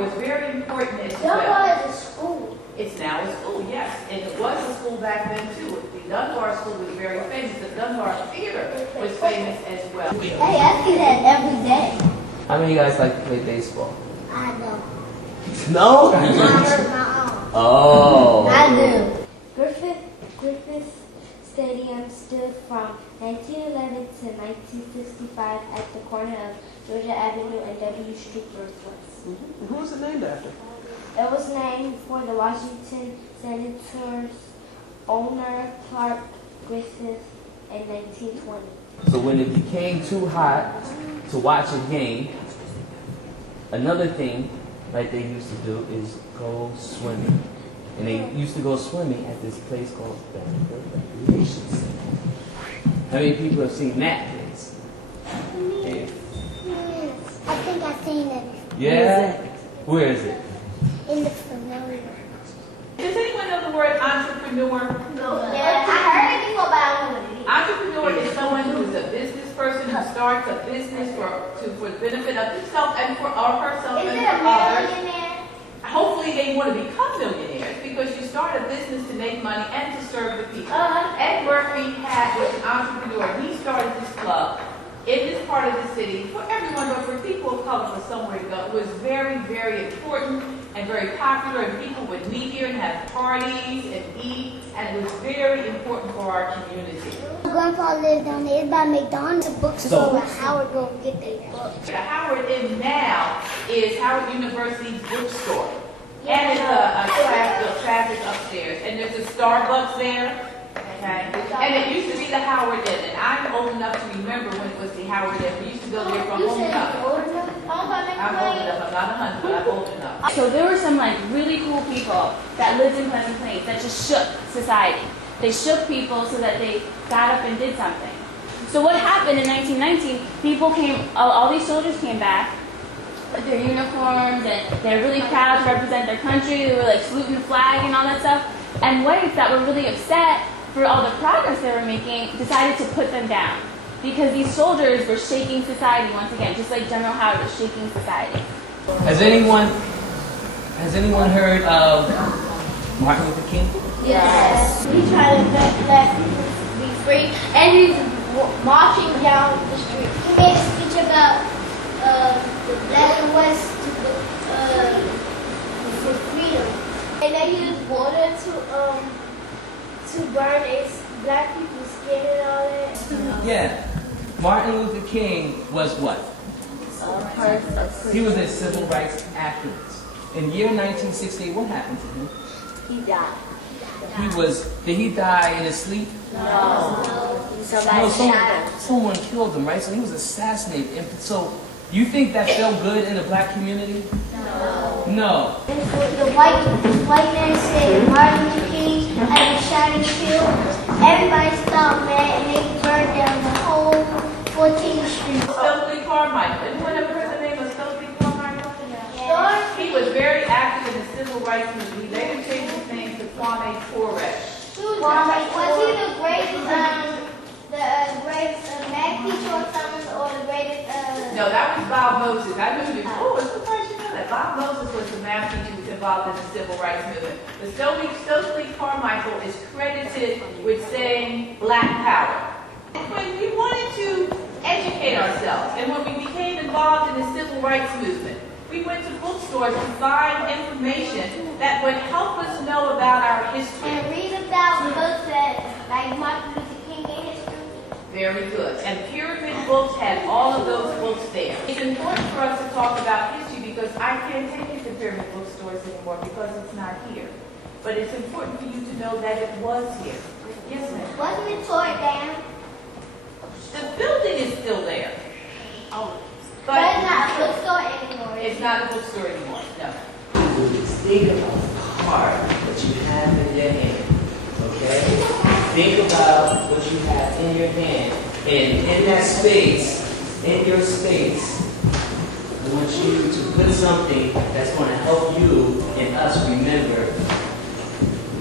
was very important as Dunbar well. is a school. It's now a school, yes, and it was a school back then too. The Dunbar School was very famous. The Dunbar Theater was famous as well. Hey, I see that every day. How many of you guys like to play baseball? I know. No? I hurt my arm. Oh. I do. Griffith Stadium stood from 1911 to 1965 at the corner of Georgia Avenue and W Street Northwest. Who was it named after? It was named for the Washington Senators owner Clark Griffith in 1920. So when it became too hot to watch a game, another thing like they used to do is go swimming. And they used to go swimming at this place called Banford Recreation Center. How many people have seen that place? Yeah. I think I've seen it Yeah? Where is it? in the familiar. Does anyone know the word entrepreneur? No. Yeah, I heard it before, but I don't know what it is. Entrepreneur is someone who is a business person who starts a business for the benefit of himself and for herself Is and it a for others. millionaire? Hopefully they want to become millionaires because you start a business to make money and to serve the people. Uh-huh. Ed Murphy was an entrepreneur. He started this club in this part of the city for everyone, but for people of color, for somewhere to go. It was very, very important and very popular, and people would meet here and have parties and eat, and it was very important for our community. My grandpa lived down there. It's by McDonald's bookstore where Howard go get their books. The Howard Inn now is Howard University's bookstore. And it's a traffic upstairs. And there's a Starbucks there. Okay. And it used to be the Howard Inn. And I'm old enough to remember when it was the Howard Inn. We used to go there for homecoming. I'm old enough. I'm not 100, but I'm old enough. So there were some like really cool people that lived in Pleasant Plains that just shook society. They shook people so that they got up and did something. So what happened in 1919, people came, all these soldiers came back with their uniforms and they're really proud to represent their country. They were like saluting the flag and all that stuff. And whites that were really upset for all the progress they were making decided to put them down because these soldiers were shaking society once again, just like General Howard was shaking society. Has anyone heard of Martin Luther King? Yes. He tried to let people be free, and he's marching down the street. He made a speech about the Black and West for freedom, and then he used water to burn black people's skin and all that. Yeah. Martin Luther King was what? He was a civil rights activist. In the year 1968, what happened to him? He died. Did he die in his sleep? No. Someone killed him, right? So he was assassinated. And so you think that felt good in the black community? No. The white man said Martin Luther King had a shining shield. Everybody stopped mad and they burned down the whole 14th Street. Stokely Carmichael. Anyone ever heard the name of Stokely Carmichael? Yeah. He was very active in the civil rights movement. He later changed his name to Kwame Ture. Was he the greatest math teacher or something, or the greatest? No, that was Bob Moses. I knew you. Oh, it's surprised you know that. Bob Moses was the math teacher who was involved in the civil rights movement. The Stokely Carmichael is credited with saying Black Power. When we wanted to educate ourselves, and when we became involved in the civil rights movement, we went to bookstores to find information that would help us know about our history. And read about books that, like Martin Luther King in history. Very good. And Pyramid Books had all of those books there. It's important for us to talk about history because I can't take you to Pyramid Bookstores anymore because it's not here. But it's important for you to know that it was here. Yes, ma'am. Wasn't it torn down? The building is still there. But it's not a bookstore anymore. It's not a bookstore anymore, no. Think about the card that you have in your hand, okay? Think about what you have in your hand. And in that space, in your space, I want you to put something that's going to help you and us remember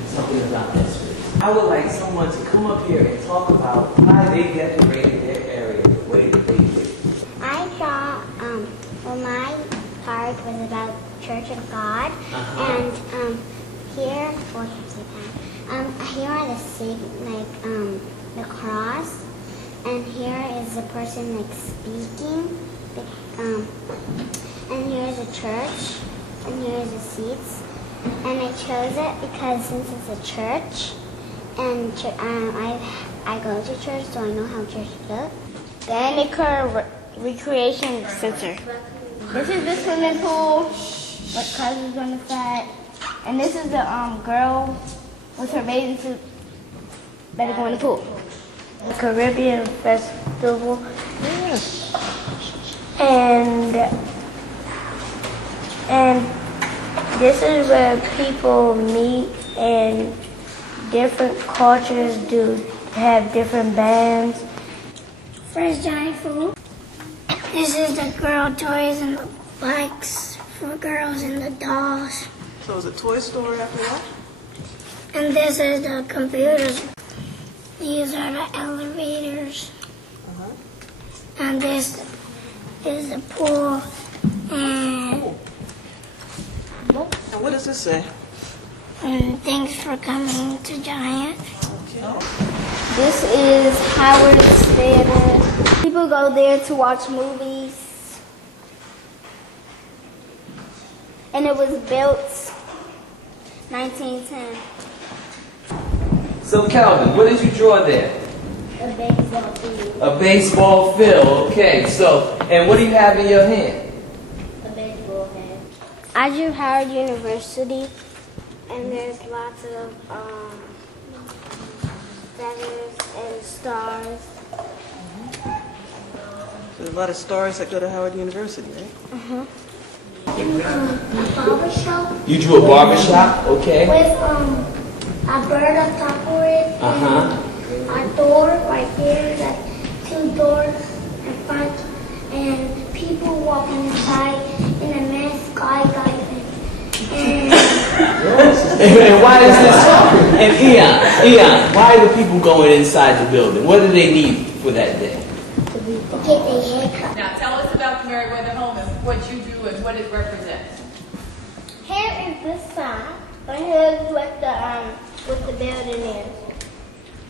something about that space. I would like someone to come up here and talk about why they decorated their area the way that they did. I thought, for my part, part was about Church of God, and here, well, here are the cross, and here is the person like speaking, and here's a church, and here's the seats, and I chose it because since it's a church, and I go to church, so I know how church looks. The Anchor Recreation Center. This is the swimming pool with cousins on the side, and this is the girl with her bathing suit better go in the pool. The Caribbean Festival. And this is where people meet and different cultures have different bands. First giant food. This is the girl toys and the bikes for girls and the dolls. So it's a toy store after that? And this is the computers. These are the elevators. And this is the pool. And And what does this say? thanks for coming to Giant. This is Howard's Theater. People go there to watch movies. And it was built 1910. So Calvin, what did you draw there? A baseball field. A baseball field. Okay. So, and what do you have in your hand? A baseball head. I drew Howard University, and there's lots of feathers and stars. There's a lot of stars that go to Howard University, right? A barber shop You drew a barbershop. Okay. with a bird on top of it, and a door right here, like 2 doors in front, and people walking inside in a man skydiving. And why is this? And Eon, why are the people going inside the building? What do they need for that day? To get their hair cut. Now tell us about the Meriwether home and what you do and what it represents. Here is this side. And here's what the building is.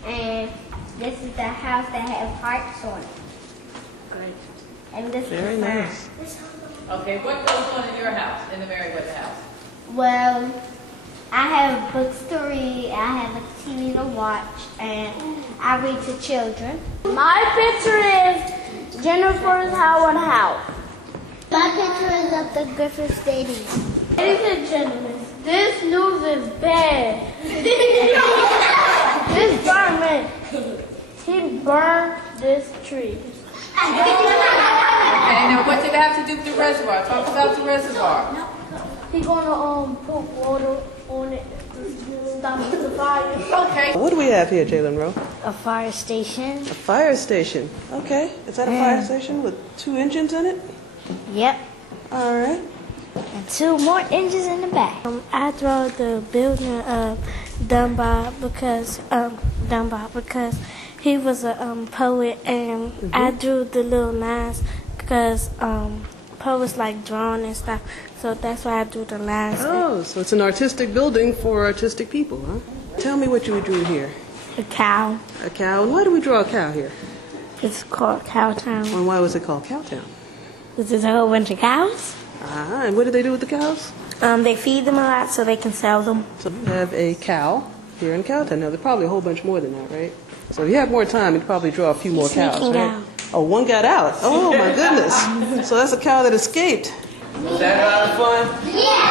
And this is the house that has hearts on it. Great. And this Very is the sign. nice. Okay, what goes on in your house, in the Meriwether house? Well, I have books to read, I have a TV to watch, and I read to children. My picture is Jennifer's Howard house. My picture is at the Griffith Stadium. Ladies and gentlemen, this news is bad. This fireman, he burned this tree. Okay, now what did it have to do with the reservoir? Talk about the reservoir. He gonna put water on it to stop the fire. Okay. What do we have here, Jalen Rowe? A fire station. A fire station. Okay. Is that a fire station with 2 engines in it? Yep. All right. And 2 more engines in the back. I draw the building of Dunbar because he was a poet, and I drew the little lines because poets like drawing and stuff. So that's why I drew the lines. Oh, so it's an artistic building for artistic people, huh? Tell me what you drew here. A cow. A cow. And why do we draw a cow here? It's called Cowtown. And why was it called Cowtown? This is a whole bunch of cows. And what do they do with the cows? They feed them a lot so they can sell them. So we have a cow here in Cowtown. Now, there's probably a whole bunch more than that, right? So if you have more time, you'd probably draw a few more cows, Sneaking right? out. Oh, one got out. Oh, my goodness. So that's a cow that escaped. Was that a lot of fun? Yeah!